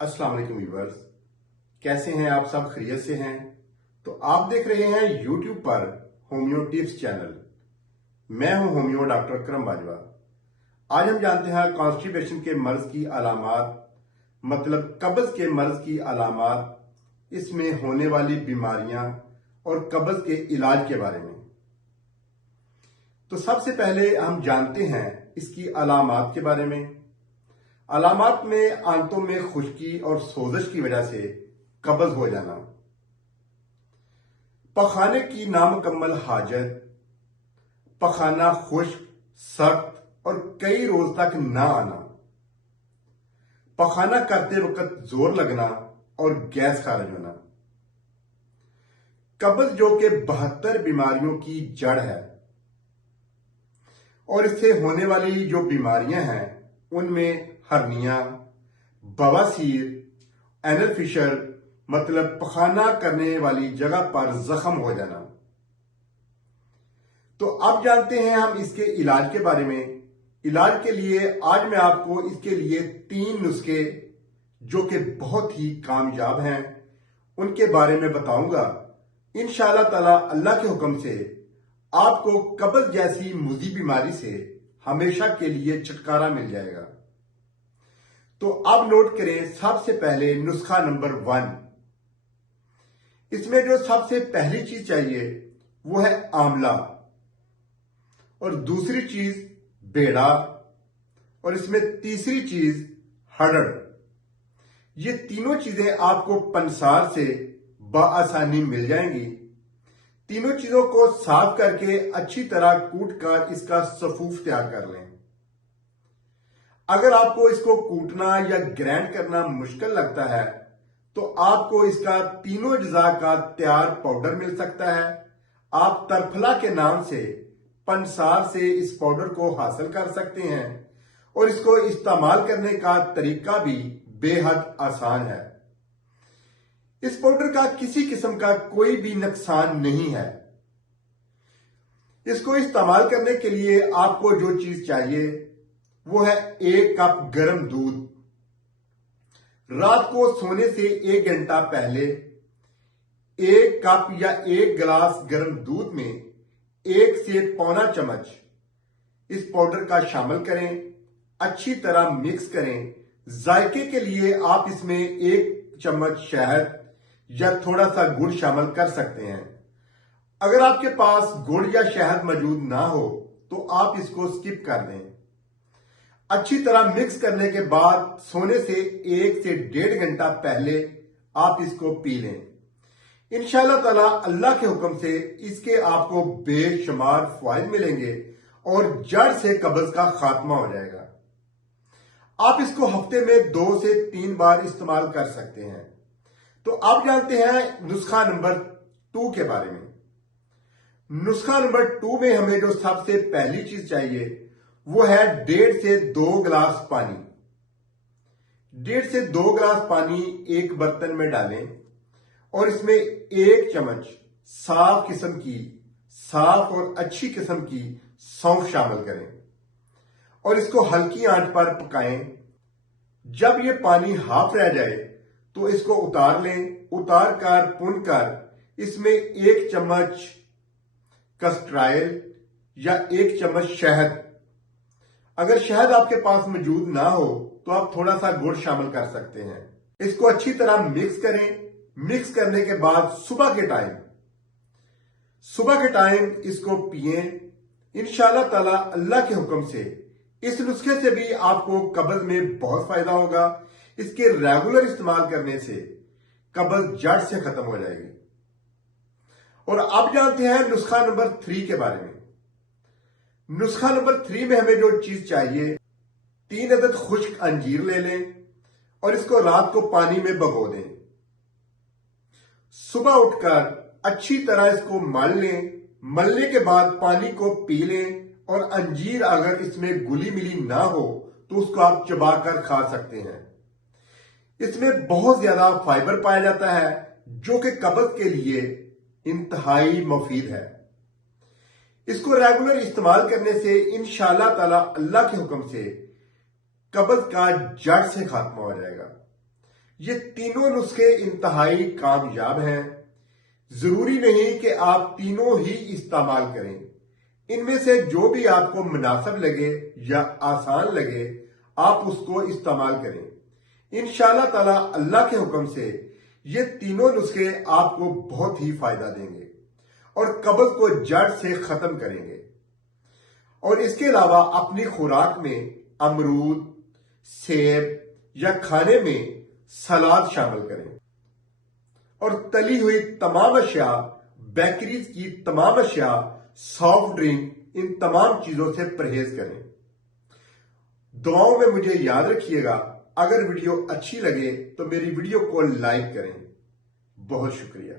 अस्सलाम वालेकुम व्यूअर्स, कैसे हैं आप सब? खैरियत से हैं? तो आप देख रहे हैं यूट्यूब पर होमियो टिप्स चैनल। मैं हूं होमियो डॉक्टर करम बाजवा। आज हम जानते हैं कॉन्स्टिपेशन के मर्ज की अलामात, मतलब कब्ज के मर्ज की अलामात, इसमें होने वाली बीमारियां और कब्ज के इलाज के बारे में। तो सबसे पहले हम जानते हैं इसकी अलामात के बारे में। अलामात में आंतों में खुश्की और सोजश की वजह से कब्ज हो जाना, पखाने की नामुकम्मल हाजत, पखाना खुश्क, सख्त और कई रोज तक ना आना, पखाना करते वक्त जोर लगना और गैस खारिज होना। कब्ज जो कि 72 बीमारियों की जड़ है और इससे होने वाली जो बीमारियां हैं उनमें हर्निया, बवासीर, एनल फिशर मतलब पखाना करने वाली जगह पर जख्म हो जाना। तो अब जानते हैं हम इसके इलाज के बारे में। इलाज के लिए आज मैं आपको इसके लिए 3 नुस्खे जो कि बहुत ही कामयाब हैं उनके बारे में बताऊंगा। इंशाअल्लाह ताला अल्लाह के हुक्म से आपको कब्ज जैसी मुज़ी बीमारी से हमेशा के लिए छुटकारा मिल जाएगा। तो अब नोट करें, सबसे पहले नुस्खा नंबर 1। इसमें जो सबसे पहली चीज चाहिए वो है आंवला, और दूसरी चीज बेड़ा, और इसमें तीसरी चीज हड़ड़। ये तीनों चीजें आपको पंसार से बआसानी मिल जाएंगी। तीनों चीजों को साफ करके अच्छी तरह कूट कर इसका सफूफ तैयार कर लें। अगर आपको इसको कूटना या ग्राइंड करना मुश्किल लगता है तो आपको इसका तीनों अज्जा का तैयार पाउडर मिल सकता है। आप तरफला के नाम से पंसार से इस पाउडर को हासिल कर सकते हैं और इसको इस्तेमाल करने का तरीका भी बेहद आसान है। इस पाउडर का किसी किस्म का कोई भी नुकसान नहीं है। इसको इस्तेमाल करने के लिए आपको जो चीज चाहिए वो है 1 कप गर्म दूध। रात को सोने से 1 घंटा पहले 1 कप या 1 गिलास गर्म दूध में 1 से पौना चम्मच इस पाउडर का शामिल करें, अच्छी तरह मिक्स करें। जायके के लिए आप इसमें 1 चम्मच शहद या थोड़ा सा गुड़ शामिल कर सकते हैं। अगर आपके पास गुड़ या शहद मौजूद ना हो तो आप इसको स्किप कर दें। अच्छी तरह मिक्स करने के बाद सोने से 1 से 1.5 घंटा पहले आप इसको पी लें। इंशाअल्लाह ताला अल्लाह के हुक्म से इसके आपको बेशुमार फायदे मिलेंगे और जड़ से कब्ज का खात्मा हो जाएगा। आप इसको हफ्ते में 2 से 3 बार इस्तेमाल कर सकते हैं। तो अब जानते हैं नुस्खा नंबर 2 के बारे में। नुस्खा नंबर 2 में हमें जो सबसे पहली चीज चाहिए वो है 1.5 से 2 गिलास पानी। 1.5 से 2 गिलास पानी एक बर्तन में डालें और इसमें 1 चम्मच साफ किस्म की, साफ और अच्छी किस्म की सौंफ शामिल करें और इसको हल्की आंच पर पकाएं। जब ये पानी हाफ रह जाए तो इसको उतार लें। उतार कर पुन कर इसमें 1 चम्मच कस्टराइल या 1 चम्मच शहद, अगर शहद आपके पास मौजूद ना हो तो आप थोड़ा सा गुड़ शामिल कर सकते हैं। इसको अच्छी तरह मिक्स करें। मिक्स करने के बाद सुबह के टाइम इसको पिएं। इंशाअल्लाह ताला अल्लाह के हुक्म से इस नुस्खे से भी आपको कब्ज में बहुत फायदा होगा। इसके रेगुलर इस्तेमाल करने से कब्ज जड़ से खत्म हो जाएगी। और अब जानते हैं नुस्खा नंबर 3 के बारे में। नुस्खा नंबर 3 में हमें जो चीज चाहिए, 3 अदद खुश्क अंजीर ले लें और इसको रात को पानी में भिगो दें। सुबह उठकर अच्छी तरह इसको मल लें। मलने के बाद पानी को पी लें और अंजीर अगर इसमें गुली मिली ना हो तो उसको आप चबाकर खा सकते हैं। इसमें बहुत ज्यादा फाइबर पाया जाता है जो कि कब्ज के लिए इंतहाई मुफीद है। इसको रेगुलर इस्तेमाल करने से इंशाअल्लाह ताला अल्लाह के हुक्म से कब्ज का जड़ से खात्मा हो जाएगा। یہ تینوں نسخے انتہائی کامیاب ہیں۔ ضروری نہیں کہ آپ تینوں ہی استعمال کریں، ان میں سے جو بھی آپ کو مناسب لگے یا آسان لگے آپ اس کو استعمال کریں۔ انشاءاللہ تعالی اللہ کے حکم سے یہ تینوں نسخے آپ کو بہت ہی فائدہ دیں گے اور قبض کو جڑ سے ختم کریں گے۔ اور اس کے علاوہ اپنی خوراک میں امرود، سیب یا کھانے میں سلاد شامل کریں، اور تلی ہوئی تمام اشیاء، بیکریز کی تمام اشیاء، سافٹ ڈرنک، ان تمام چیزوں سے پرہیز کریں۔ دعاؤں میں مجھے یاد رکھیے گا۔ اگر ویڈیو اچھی لگے تو میری ویڈیو کو لائک کریں۔ بہت شکریہ۔